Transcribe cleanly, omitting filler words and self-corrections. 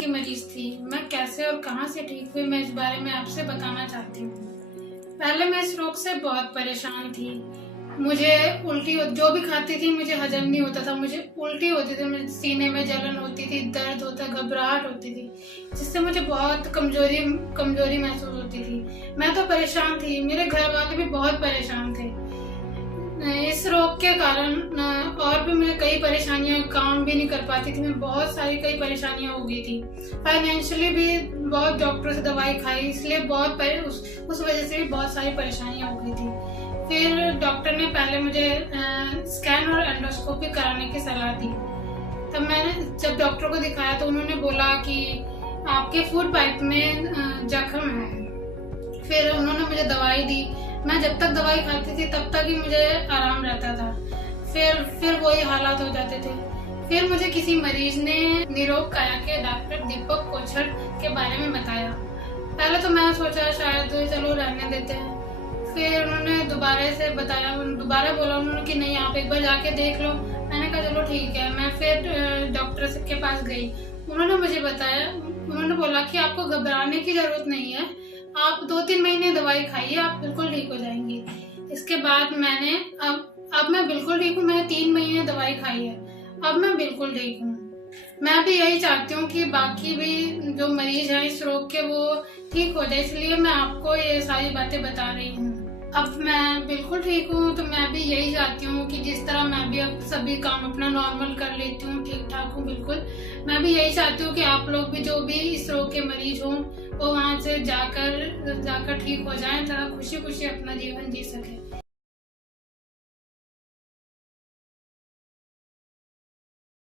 की मरीज थी। मैं कैसे और कहां से ठीक हुई, मैं इस बारे में आपसे बताना चाहती हूँ। पहले मैं इस रोग से बहुत परेशान थी। मुझे उल्टी, जो भी खाती थी मुझे हजम नहीं होता था, मुझे उल्टी होती थी, मुझे सीने में जलन होती थी, दर्द होता, घबराहट होती थी, जिससे मुझे बहुत कमजोरी कमजोरी महसूस होती थी। मैं तो परेशान थी, मेरे घर वाले भी बहुत परेशान थे। इस रोग के कारण और भी मुझे कई परेशानियां, काम भी नहीं कर पाती थी मैं, बहुत सारी कई परेशानियां हो गई थी। फाइनेंशियली भी बहुत डॉक्टर से दवाई खाई, इसलिए उस वजह से भी बहुत सारी परेशानियां हो गई थी। फिर डॉक्टर ने पहले मुझे स्कैन और एंडोस्कोपी कराने की सलाह दी। तब मैंने जब डॉक्टर को दिखाया तो उन्होंने बोला कि आपके फूड पाइप में जख्म है। फिर उन्होंने मुझे दवाई दी। मैं जब तक दवाई खाती थी तब तक ही मुझे आराम रहता था, फिर वही हालात हो जाते थे। फिर मुझे किसी मरीज ने निरोग काया के डॉक्टर दीपक कोछड़ के बारे में बताया। पहले तो मैंने सोचा शायद चलो रहने देते हैं। फिर उन्होंने दोबारा बोला उन्होंने कि नहीं, आप एक बार जाके देख लो। मैंने कहा चलो ठीक है। मैं फिर डॉक्टर के पास गई। उन्होंने मुझे बताया, उन्होंने बोला कि आपको घबराने की जरूरत नहीं है, आप 2-3 महीने दवाई खाइए, आप बिल्कुल ठीक हो जाएंगी। इसके बाद मैंने अब मैं बिल्कुल ठीक हूँ। मैंने 3 महीने दवाई खाई है, अब मैं बिल्कुल ठीक हूँ। मैं भी यही चाहती हूँ कि बाकी भी जो मरीज हैं इस रोग के वो ठीक हो जाए, इसलिए मैं आपको ये सारी बातें बता रही हूँ। अब मैं बिल्कुल ठीक हूँ, तो मैं भी यही चाहती हूँ कि जिस तरह मैं भी अब सभी काम अपना नॉर्मल कर लेती हूँ, ठीक ठाक हूँ बिल्कुल। मैं भी यही चाहती हूँ कि आप लोग भी जो भी इस रोग के मरीज हों वो वहाँ से जाकर ठीक हो जाएं, तथा खुशी खुशी अपना जीवन जी सके।